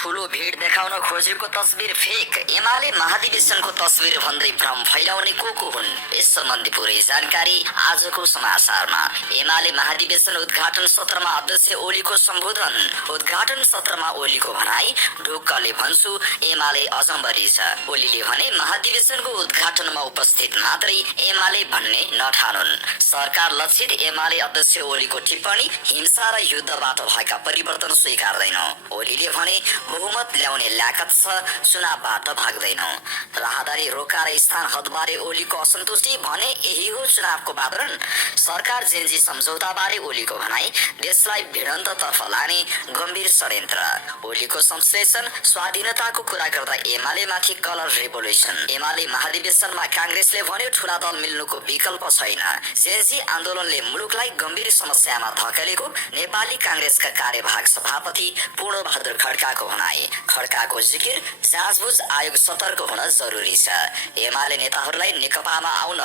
ठूलो भिड देखाउन खोजेको तस्बिर फेक, एमाले महाधिवेशनको तस्बिर भन्दै भ्रम फैलाउने को हुन्? यस सम्बन्धी पुरै जानकारी आजको समाचारमा। एमाले महाधिवेशन उद्घाटन सत्रमा अध्यक्ष ओलीको सम्बोधन। उद्घाटन सत्रमा ओलीको भनाई, ढुक्कले भन्छु एमाले अजम्बरी छ। ओलीले भने महाधिवेशनको उद्घाटनमा उपस्थित मात्रै एमाले भन्ने नठानुन्। सरकार लक्षित एमाले अध्यक्ष ओलीको टिप्पणी, हिंसा र युद्धबाट भएका परिवर्तन स्वीकार्दैन। ओलीले भने बहुमत ल्याउने ल्याकत छ, चुनावबाट भाग्दैन। राहदारी रोका र स्थान हदबारे ओलीको असन्तुष्टि, भने यही हो चुनावको वातावरण। सरकार जेन्जी सम्झौताबारे ओलीको भनाई, देशलाई भिडन्ततर्फ लाने गम्भीर षड्यन्त्र। ओलीको संश्लेषण, स्वाधीनताको कुरा गर्दा एमाले माथि कलर रेभोल्युसन। एमाले महाधिवेशनमा कांग्रेसले भन्यो ठूला दल मिल्नुको विकल्प छैन। जेन्जी आन्दोलनले मुलुकलाई गम्भीर समस्यामा धकेलेको नेपाली कांग्रेसका कार्यवाहक सभापति पूर्णबहादुर खड्काको भनाई। खड्काको जिकिर, जाँचबुझ आयोग सतर्क हुन जरुरी छ। एमाले नेताहरूलाई नेकपामा आउन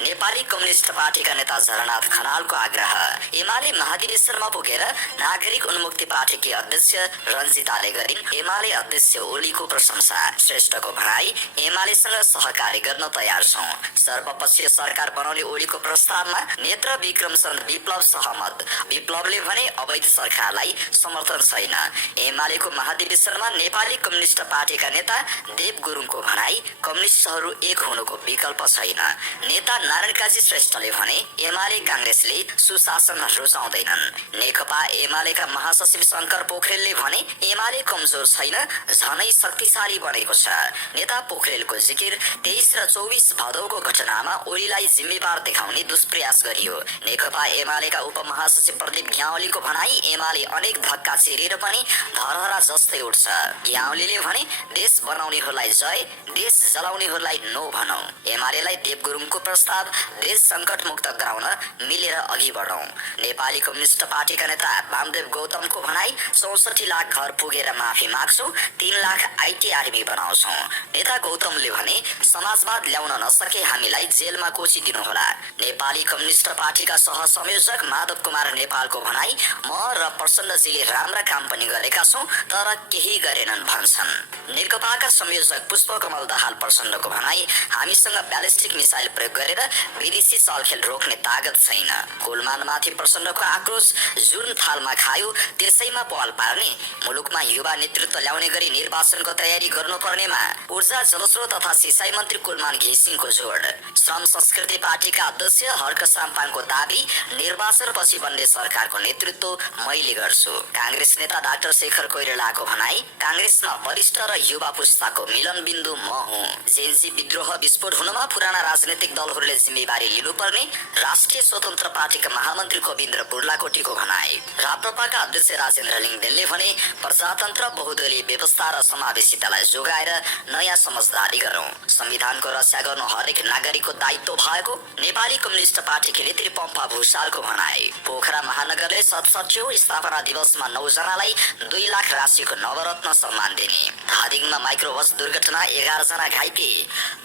नेपाली कम्युनिस्ट पार्टीका नेता झरनाथ खनालको आग्रह। एमाले महाधिवेशनमा पुगेर नागरिक उन्मुक्ति पार्टीकी अध्यक्ष रञ्जिताले गरिन् एमाले अध्यक्ष ओलीको प्रशंसा। श्रेष्ठको भनाई, एमालेसँग सहकार्य गर्न तयार छौं। सर्वपक्षीय सरकार बनाउने ओलीको प्रस्तावमा नेत्र विक्रम चन्द्र विप्लव सहमत। विप्लवले भने अवैध सरकारलाई समर्थन छैन। एमालेको महाधिवेशनमा नेपाली कम्युनिस्ट पार्टीका नेता देव गुरुङको भनाई, कम्युनिस्टहरू एक हुनुको विकल्प छैन। नेता नारायण काजी श्रेष्ठले भने एमाले कांग्रेसले सुशासन रुचाउँदैनन्। नेकपा एमालेका महासचिव शंकर पोखरेलले भने एमाले कमजोर छैन, झनै शक्तिशाली बनेको छ। नेता पोखरेलको जिकिर, 23 र 24 भदौको घटनामा ओलीलाई जिम्मेवार देखाउने दुष्प्रयास गरियो। नेकपा एमालेका उपमहासचिव प्रदीप ग्यावालीको भनाई, एमाले अनेक धक्का चिरेर पनि धरहरा जस्तै उठ्छ। ग्यावालीले भने देश बनाउनेहरूलाई जय, देश जलाउनेहरूलाई नो भनौं। एमालेलाई देव गुरुङको प्रस्ताव, देश संकट मुक्त गराउन मिलेर अघि बढौं। नेपाली कम्युनिस्ट पार्टीका नेता वामदेव गौतमको भनाई, 64 लाख घर पुगेर माफी माग्छौं, 3 लाख आईटी आर्मी बनाउँछौं। नेता गौतमले भने समाजवाद ल्याउन नसके हामीलाई जेलमा कोची दिनुहोला। नेपाली कम्युनिस्ट पार्टीका सहसंयोजक माधव कुमार नेपालको भनाई, म र प्रसन्नजीले राम्रा काम पनि गरेका छौं, तर केही गरेनन् भन्छन्। नेकपाका संयोजक पुष्पकमल दाहाल प्रचण्डको भनाई, हामीसँग ब्यालिस्टिक मिसाइल प्रयोग गरेर विदेशी चलखेल रोक्ने तागत छैन। गोलमानमाथि प्रचण्डको आक्रोश, जुन थालमा खायो त्यसैमा पहल पार्ने, मुलुकमा युवा नेतृत्व ल्याउने गरी निर्वाचनको तयारी गर्नुपर्नेमा ऊर्जा जलस्रोत तथा सिंचाई मन्त्री कुलमान घिसिङको जोड। श्रम संस्कृति पार्टीका अध्यक्ष हर्क साम्पाङको दाबी, निर्वाचनपछि बन्ने सरकारको नेतृत्व मैले गर्छु। कांग्रेस नेता डाक्टर शेखर कोइरालाको भनाई, कांग्रेसमा वरिष्ठ र युवा पुस्ताको मिलन बिन्दु म हुँ। जेन्जी विद्रोह विस्फोट हुनमा पुराना राजनैतिक दलहरूले जिम्मेवारी लिनुपर्ने, राष्ट्रिय स्वतन्त्र पार्टीका महामन्त्री गोविन्द्र बुर्लाकोटीको भनाई। राप्रपाका अध्यक्ष राजेन्द्र लिङदेनले भने प्रजातन्त्र, बहुदलीय व्यवस्था र समावेशितालाई जोगाएर नयाँ समझदारी गरौं। संविधानको रक्षा गर्नु हरेक नागरिकको दायित्व भएको नेपाली कम्युनिस्ट पार्टीकी नेत्री पम्पा भूषालको भनाई। पोखरा महानगरले 67औं स्थापना दिवसमा 9 जनालाई 2 लाख राशिको नवरत्न सम्मान दिने। धादिङमा माइक्रोबस दुर्घटना, 11 जना घाइते।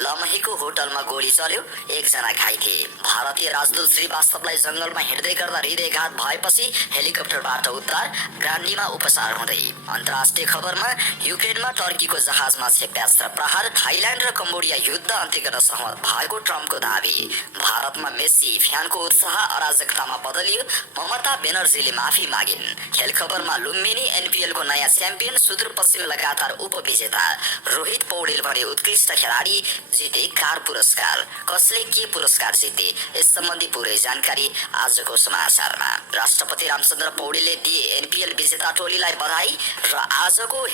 लमहीको होटलमा गोली चल्यो, 1 जना घाइते। भारतीय राजदूत श्रीवास्तवलाई जंगलमा हिँड्दै गर्दा हृदयघात भएपछि हेलिकप्टरबाट उद्धार, ग्रान्डीमा उपचार हुँदै। अन्तर्राष्ट्रिय खबरमा युक्रेनमा टर्कीको जहाजमा क्षेप्यास्त्र प्रहार, थाइल्याण्ड र कम्बोडिया युद्ध अन्त्य गर्न सहमत भएको ट्रम्पको दाबी। भारतमा मेस्सी फ्यानको उत्साह अराजकतामा बदलियो, ममता बेनर्जीले माफी मागिन्। खेल खबरमा लुम्बिनी एनपीएलको नयाँ च्याम्पियन, सुदूरपश्चिम लगातार उपविजेता। रोहित पौडेल भने उत्कृष्ट खेलाडी, जिते कार पुरस्कार। कसले के पुरस्कार जिते, यस सम्बन्धी पुरै जानकारी आजको समाचारमा। राष्ट्रपति रामचन्द्र पौडेलले दिए एनपीएल विजेता टोलीलाई बधाई र आजको